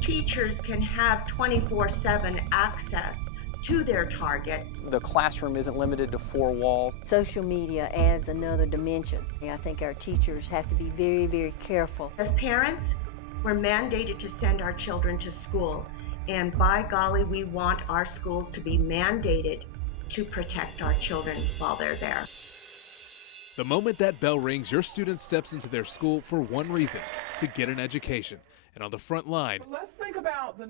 teachers can have 24/7 access to their targets. The classroom isn't limited to four walls. Social media adds another dimension. I think our teachers have to be very, very careful. As parents, we're mandated to send our children to school, and by golly, we want our schools to be mandated to protect our children while they're there. The moment that bell rings, your student steps into their school for one reason: to get an education. And on the front line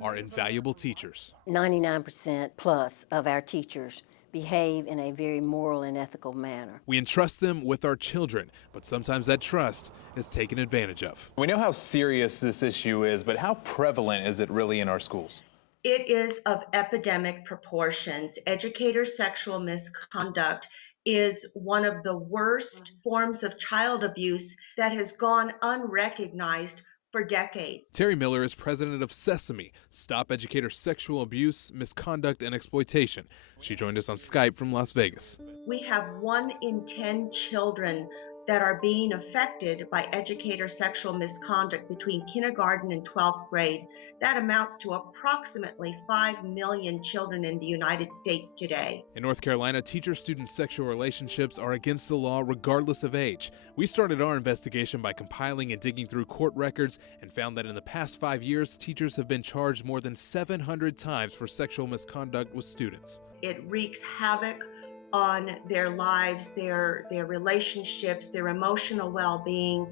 are invaluable teachers. 99% plus of our teachers behave in a very moral and ethical manner. We entrust them with our children, but sometimes that trust is taken advantage of. We know how serious this issue is, but how prevalent is it really in our schools? It is of epidemic proportions. Educator sexual misconduct is one of the worst forms of child abuse that has gone unrecognized for decades. Terry Miller is president of Sesame, Stop Educator Sexual Abuse, Misconduct, and Exploitation. She joined us on Skype from Las Vegas. We have 1 in 10 children that are being affected by educator sexual misconduct between kindergarten and 12th grade. That amounts to approximately 5 million children in the United States today. In North Carolina, teacher-student sexual relationships are against the law regardless of age. We started our investigation by compiling and digging through court records and found that in the past 5 years, teachers have been charged more than 700 times for sexual misconduct with students. It wreaks havoc on their lives, their relationships, their emotional well-being.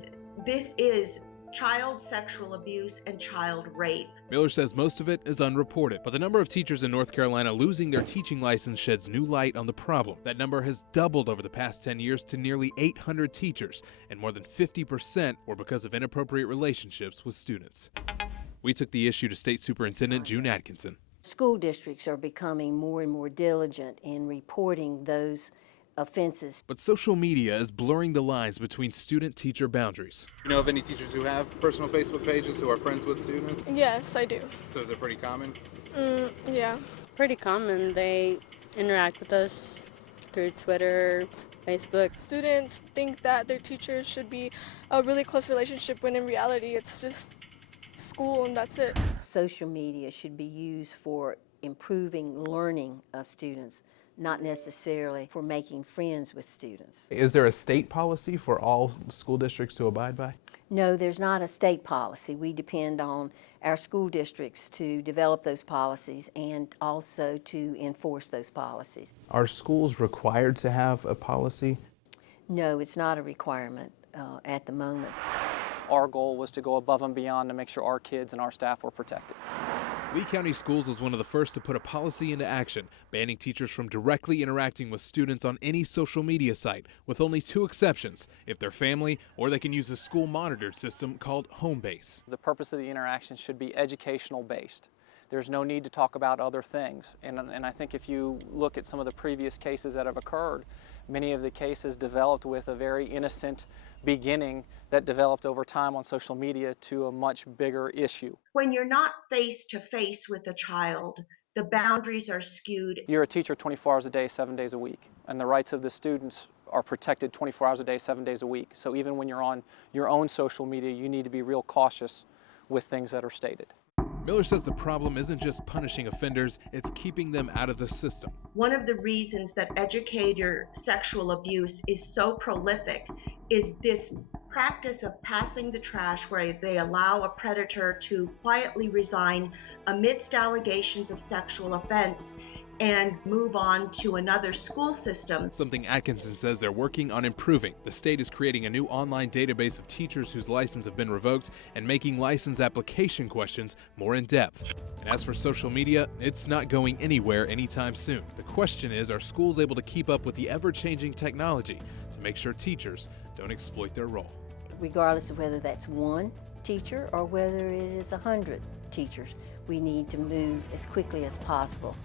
This is child sexual abuse and child rape. Miller says most of it is unreported, but the number of teachers in North Carolina losing their teaching license sheds new light on the problem. That number has doubled over the past 10 years to nearly 800 teachers, and more than 50% were because of inappropriate relationships with students. We took the issue to State Superintendent June Atkinson. School districts are becoming more and more diligent in reporting those offenses. But social media is blurring the lines between student-teacher boundaries. You know of any teachers who have personal Facebook pages who are friends with students? Yes, I do. So is it pretty common? Yeah. Pretty common. They interact with us through Twitter, Facebook. Students think that their teachers should be a really close relationship when in reality it's just school and that's it. Social media should be used for improving learning of students, not necessarily for making friends with students. Is there a state policy for all school districts to abide by? No, there's not a state policy. We depend on our school districts to develop those policies and also to enforce those policies. Are schools required to have a policy? No, it's not a requirement at the moment. Our goal was to go above and beyond to make sure our kids and our staff were protected. Lee County Schools was one of the first to put a policy into action, banning teachers from directly interacting with students on any social media site, with only 2 exceptions: if they're family, or they can use a school monitored system called Homebase. The purpose of the interaction should be educational based. There's no need to talk about other things. And I think if you look at some of the previous cases that have occurred, many of the cases developed with a very innocent beginning that developed over time on social media to a much bigger issue. When you're not face to face with a child, the boundaries are skewed. You're a teacher 24 hours a day, 7 days a week, and the rights of the students are protected 24 hours a day, 7 days a week. So even when you're on your own social media, you need to be real cautious with things that are stated. Miller says the problem isn't just punishing offenders, it's keeping them out of the system. One of the reasons that educator sexual abuse is so prolific is this practice of passing the trash, where they allow a predator to quietly resign amidst allegations of sexual offense and move on to another school system. Something Atkinson says they're working on improving. The state is creating a new online database of teachers whose license have been revoked and making license application questions more in depth. And as for social media, it's not going anywhere anytime soon. The question is, are schools able to keep up with the ever-changing technology to make sure teachers don't exploit their role? Regardless of whether that's 1 teacher or whether it is 100 teachers, we need to move as quickly as possible.